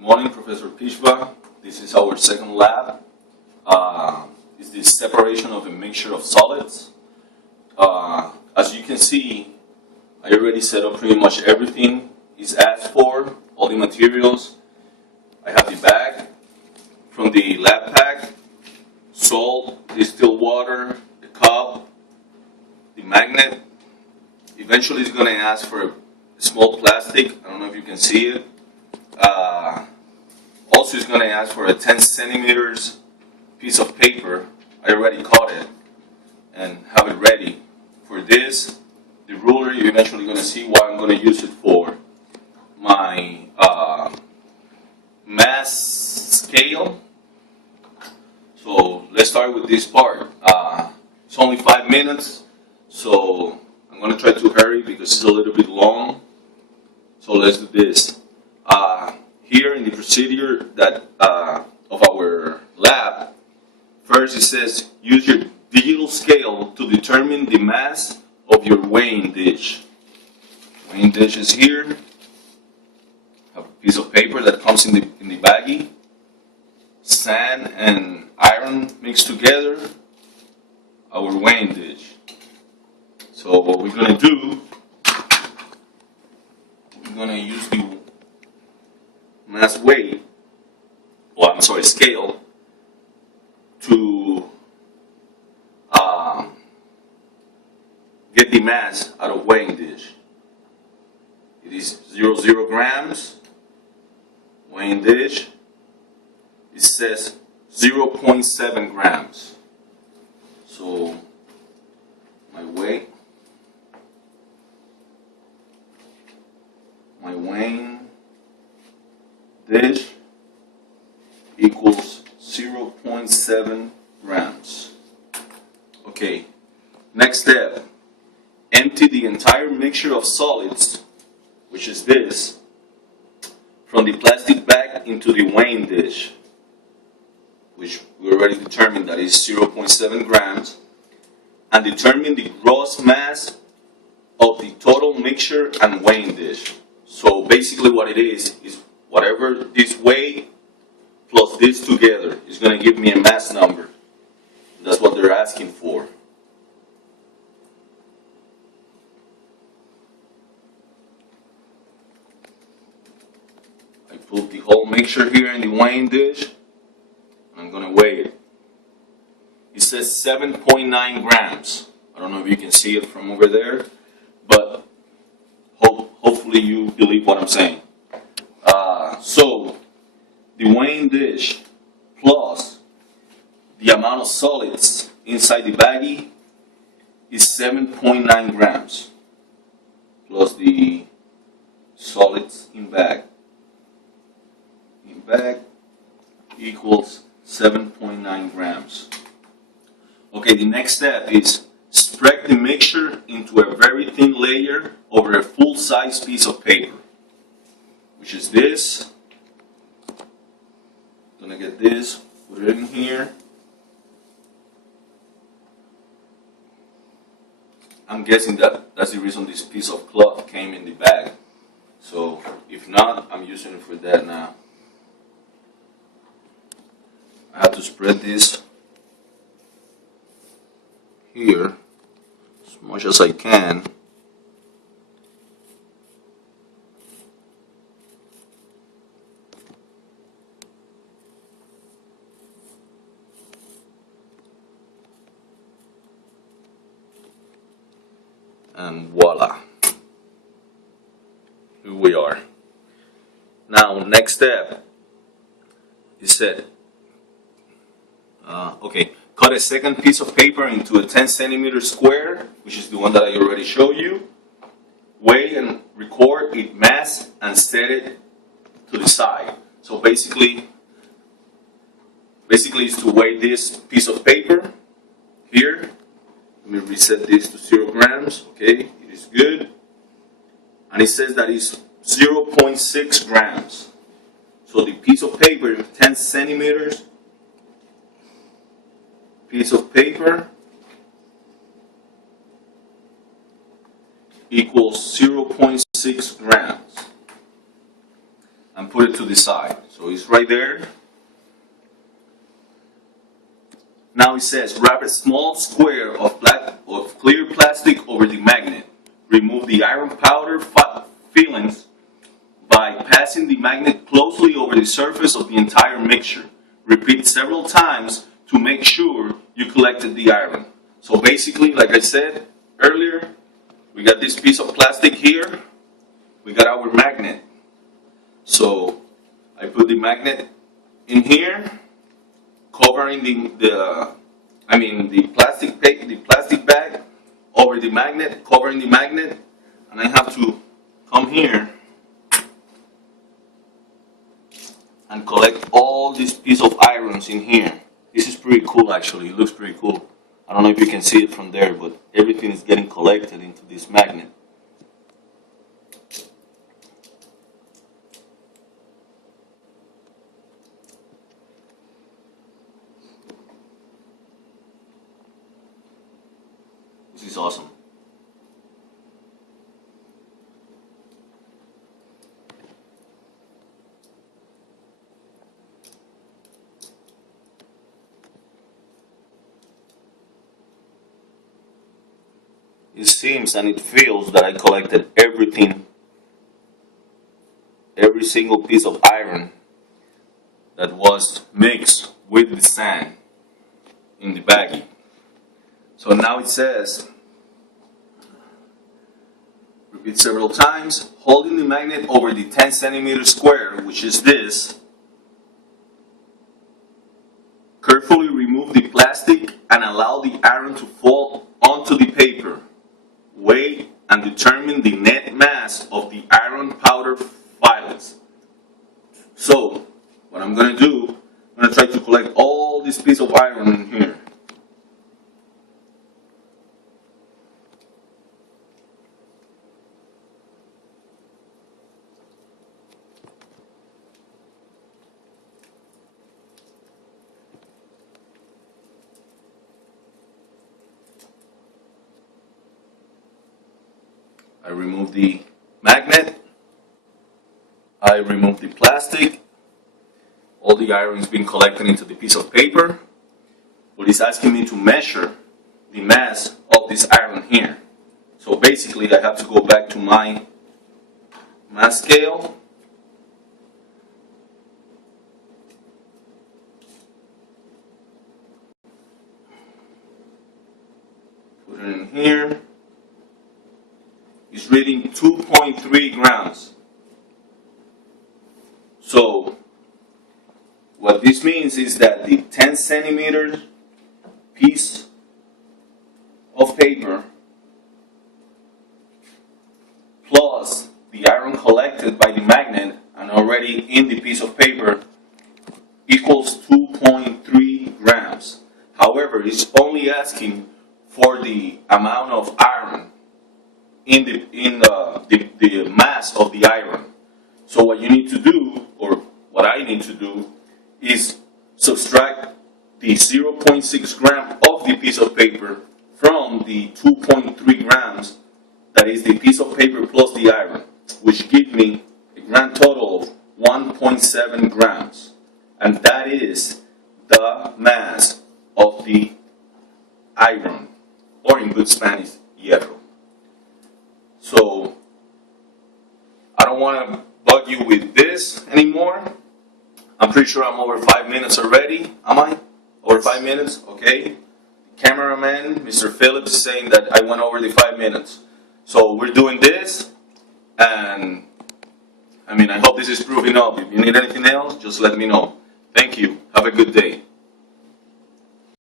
Good morning, Professor Pishba. This is our second lab. It's the separation of a mixture of solids. As you can see, I already set up pretty much everything is asked for, all the materials. I have the bag from the lab pack, salt, distilled water, the cup, the magnet. Eventually it's going to ask for a small plastic. I don't know if you can see it. Also it's going to ask for a 10 centimeters piece of paper. I already cut it and have it ready. For this, the ruler, you're eventually going to see why I'm going to use it for my mass scale. So let's start with this part. It's only 5 minutes, so I'm going to try to hurry because it's a little bit long. So let's do this. Here in the procedure that of our lab, first it says use your digital scale to determine the mass of your weighing dish. Weighing dish is here. Have a piece of paper that comes in the baggie. Sand and iron mixed together. Our weighing dish. So what we're gonna do, we're gonna use the mass weight, scale, to get the mass out of weighing dish. It is 0 grams. Weighing dish, it says 0.7 grams. So my weight, my weighing dish equals 0.7 grams. Okay, next step. Empty the entire mixture of solids, which is this, from the plastic bag into the weighing dish, which we already determined that is 0.7 grams, and determine the gross mass of the total mixture and weighing dish. So basically what it is whatever this weight plus this together is going to give me a mass number. That's what they're asking for. I put the whole mixture here in the weighing dish. I'm going to weigh it. It says 7.9 grams. I don't know if you can see it from over there, but hopefully you believe what I'm saying. So the weighing dish plus the amount of solids inside the baggie is 7.9 grams plus the solids in bag. In bag equals 7.9 grams. Okay, the next step is spread the mixture into a very thin layer over a full-size piece of paper, which is this. Gonna get this, put it in here. I'm guessing that's the reason this piece of cloth came in the bag. So if not, I'm using it for that now. I have to spread this here as much as I can. And voila, here we are. Now, next step is said, cut a second piece of paper into a 10 centimeter square, which is the one that I already showed you. Weigh and record its mass and set it to the side. So basically is to weigh this piece of paper here. Let me reset this to 0 grams. Okay, it is good. And it says that it's 0.6 grams. So the piece of paper, 10 centimeters, piece of paper equals 0.6 grams. and put it to the side. So it's right there. Now it says, wrap a small square of clear plastic over the magnet. Remove the iron powder fillings by passing the magnet closely over the surface of the entire mixture. Repeat several times to make sure you collected the iron. So basically, like I said earlier, we got this piece of plastic here. We got our magnet. So I put the magnet in here, covering the plastic bag over the magnet, covering the magnet, and I have to come here and collect all this piece of irons in here. This is pretty cool, actually. It looks pretty cool. I don't know if you can see it from there, but everything is getting collected into this magnet. This is awesome. It seems and it feels that I collected everything, every single piece of iron that was mixed with the sand in the baggie. So now it says, repeat several times, holding the magnet over the 10 centimeter square, which is this. Carefully remove the plastic and allow the iron to fall onto the paper. Weigh and determine the net mass of the iron powder filings. So, what I'm going to do, I'm going to try to collect all this piece of iron in here. I remove the magnet, I remove the plastic, all the iron is being collected into the piece of paper, but it's asking me to measure the mass of this iron here. So basically I have to go back to my mass scale, put it in here. It's reading 2.3 grams. So what this means is that the 10 centimeter piece of paper plus the iron collected by the magnet and already in the piece of paper equals 2.3 grams. However, it's only asking for the amount of iron in the mass of the iron. So what you need to do, or what I need to do, is subtract the 0.6 gram of the piece of paper from the 2.3 grams, that is the piece of paper plus the iron, which gives me a grand total of 1.7 grams. And that is the mass of the iron, or in good Spanish, hierro. So, I don't want to bug you with this anymore. I'm pretty sure I'm over 5 minutes already. Am I? Over 5 minutes? Okay. Cameraman, Mr. Phillips, is saying that I went over the 5 minutes. So, we're doing this, and I hope this is proving up. If you need anything else, just let me know. Thank you. Have a good day.